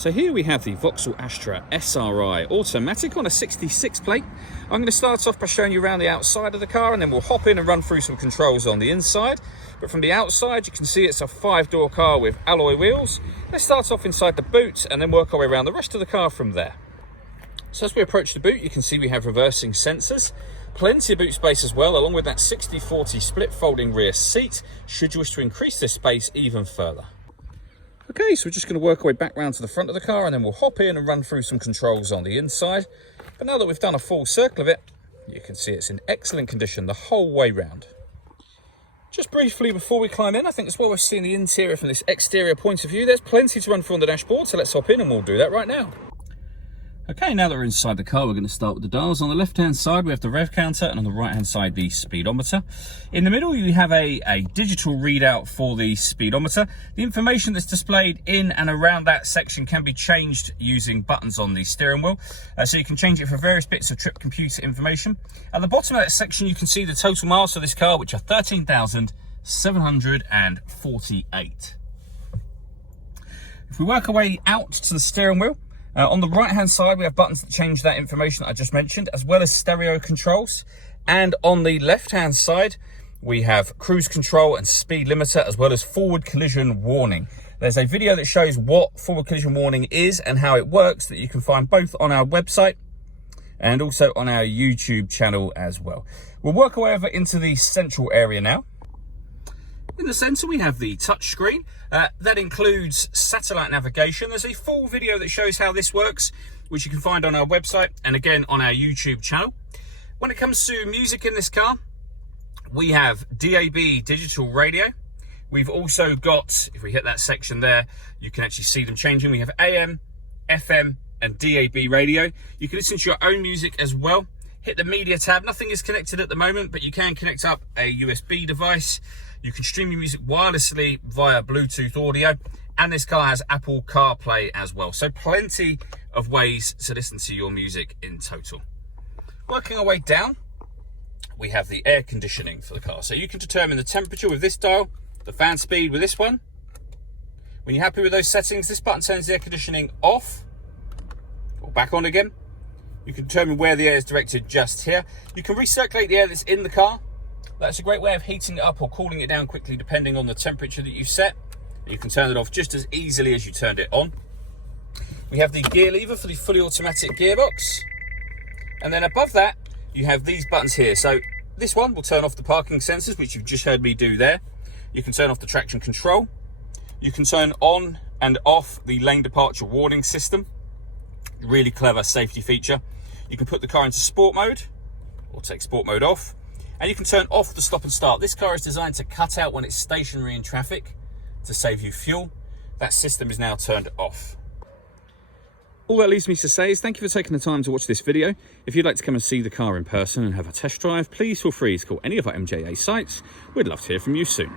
So here we have the Vauxhall Astra SRI automatic on a 66 plate. I'm going to start off by showing you around the outside of the car, and then we'll hop in and run through some controls on the inside. But from the outside, you can see it's a 5-door car with alloy wheels. Let's start off inside the boot and then work our way around the rest of the car from there. So as we approach the boot, you can see we have reversing sensors. Plenty of boot space as well, along with that 60/40 split folding rear seat, should you wish to increase this space even further. Okay, so we're just going to work our way back round to the front of the car, and then we'll hop in and run through some controls on the inside. But now that we've done a full circle of it, you can see it's in excellent condition the whole way round. Just briefly before we climb in, I think it's well worth seeing the interior from this exterior point of view. There's plenty to run through on the dashboard, so let's hop in and we'll do that right now. Okay, now that we're inside the car, we're going to start with the dials. On the left-hand side, we have the rev counter, and on the right-hand side, the speedometer. In the middle, you have a digital readout for the speedometer. The information that's displayed in and around that section can be changed using buttons on the steering wheel. So you can change it for various bits of trip computer information. At the bottom of that section, you can see the total miles for this car, which are 13,748. If we work our way out to the steering wheel, on the right hand side we have buttons that change that information that I just mentioned, as well as stereo controls. And on the left hand side we have cruise control and speed limiter, as well as forward collision warning. There's a video that shows what forward collision warning is and how it works that you can find both on our website and also on our YouTube channel as well. We'll work our way over into the central area now. In the centre we have the touch screen. That includes satellite navigation. There's a full video that shows how this works, which you can find on our website and again on our YouTube channel. When it comes to music in this car, we have DAB digital radio. We've also got, if we hit that section there, you can actually see them changing. We have AM, FM and DAB radio. You can listen to your own music as well. Hit the media tab. Nothing is connected at the moment, but you can connect up a USB device. You can stream your music wirelessly via Bluetooth audio, and this car has Apple CarPlay as well. So plenty of ways to listen to your music in total. Working our way down, we have the air conditioning for the car. So you can determine the temperature with this dial, the fan speed with this one. When you're happy with those settings, this button turns the air conditioning off or back on again. You can determine where the air is directed just here. You can recirculate the air that's in the car. That's a great way of heating it up or cooling it down quickly depending on the temperature that you set. You can turn it off just as easily as you turned it on. We have the gear lever for the fully automatic gearbox. And then above that, you have these buttons here. So this one will turn off the parking sensors, which you've just heard me do there. You can turn off the traction control. You can turn on and off the lane departure warning system. Really clever safety feature. You can put the car into sport mode or take sport mode off. And you can turn off the stop and start. This car is designed to cut out when it's stationary in traffic to save you fuel. That system is now turned off. All that leaves me to say is thank you for taking the time to watch this video. If you'd like to come and see the car in person and have a test drive, please feel free to call any of our MJA sites. We'd love to hear from you soon.